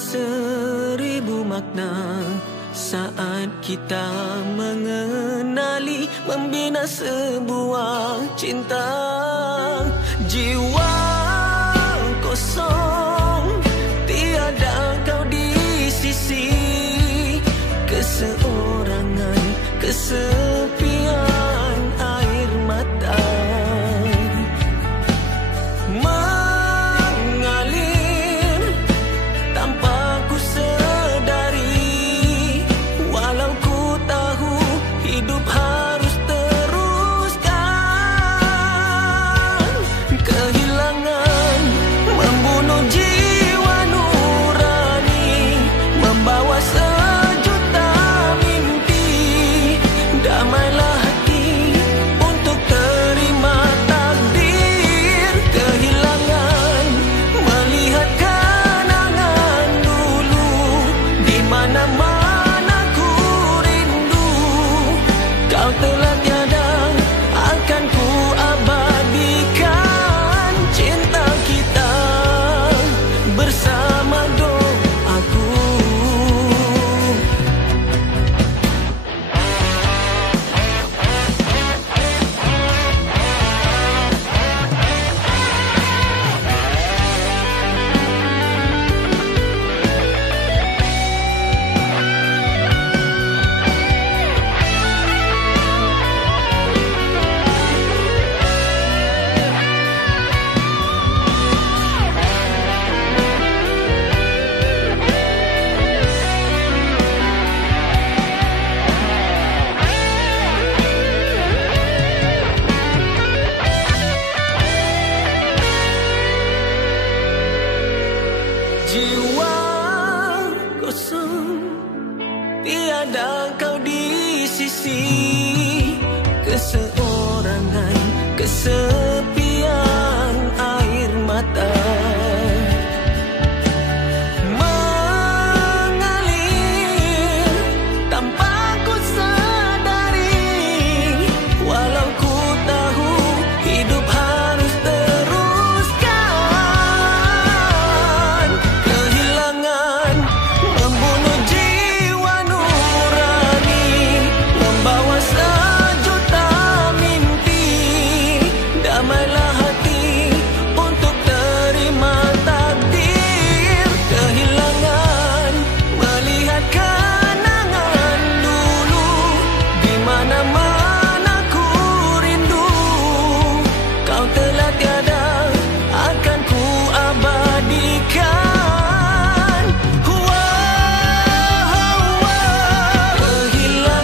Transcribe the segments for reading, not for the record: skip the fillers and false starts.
seribu makna saat kita mengenali, membina sebuah cinta. Jiwa kosong, tiada kau di sisi, keseorangan, kesepian air mata mengalir tanpa ku sedari, walau ku tahu hidup harus teruskan. Kehilangan membunuh jiwa nurani, membawa sejuta mimpi. Damailah hati untuk terima takdir. Kehilangan melihat kenangan dulu, di mana-mana ku rindu. Kau telah tiada, akan ku abadikan cinta kita bersama doaku. Jiwa kosong, tiada kau di sisi, keseorangan, kesepian air mata mengalir tanpa ku sadari, walau ku tahu hidup harus teruskan. Kehilangan membunuh jiwa nurani, membawa sejuta mimpi. Damailah hati untuk terima takdir. Kehilangan melihat kenangan dulu, di mana-mana ku rindu. Kau telah tiada, akan ku abadikan. Kehilangan,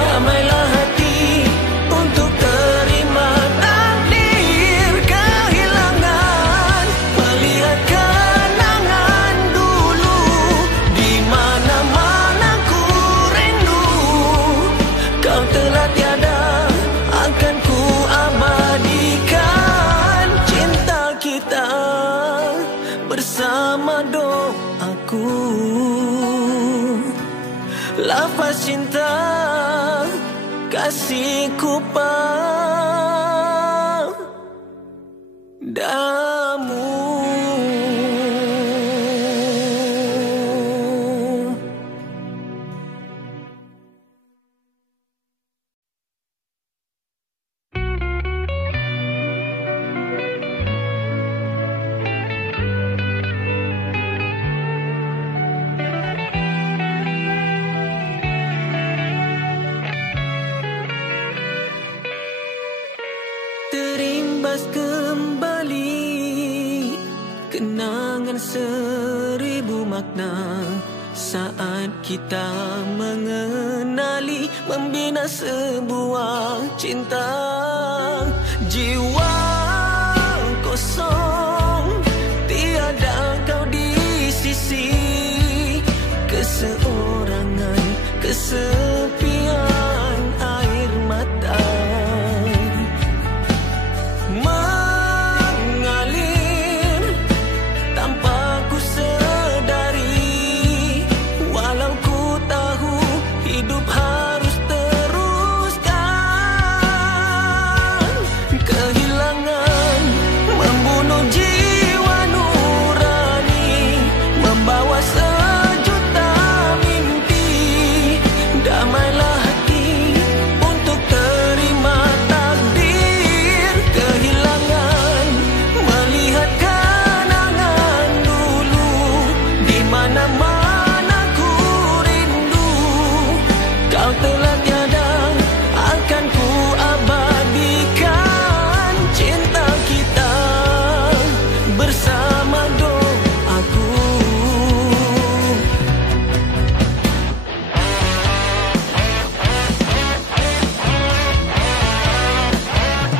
damailah hati untuk terima takdir. Kehilangan melihat kenangan dulu, di mana-mana ku rindu. Kau telah tiada, akan ku abadikan cinta kita bersama doaku. Lafaz cinta kasihku padamu. Terimbas kembali kenangan seribu makna saat kita mengenali, membina sebuah cinta. Jiwa kosong,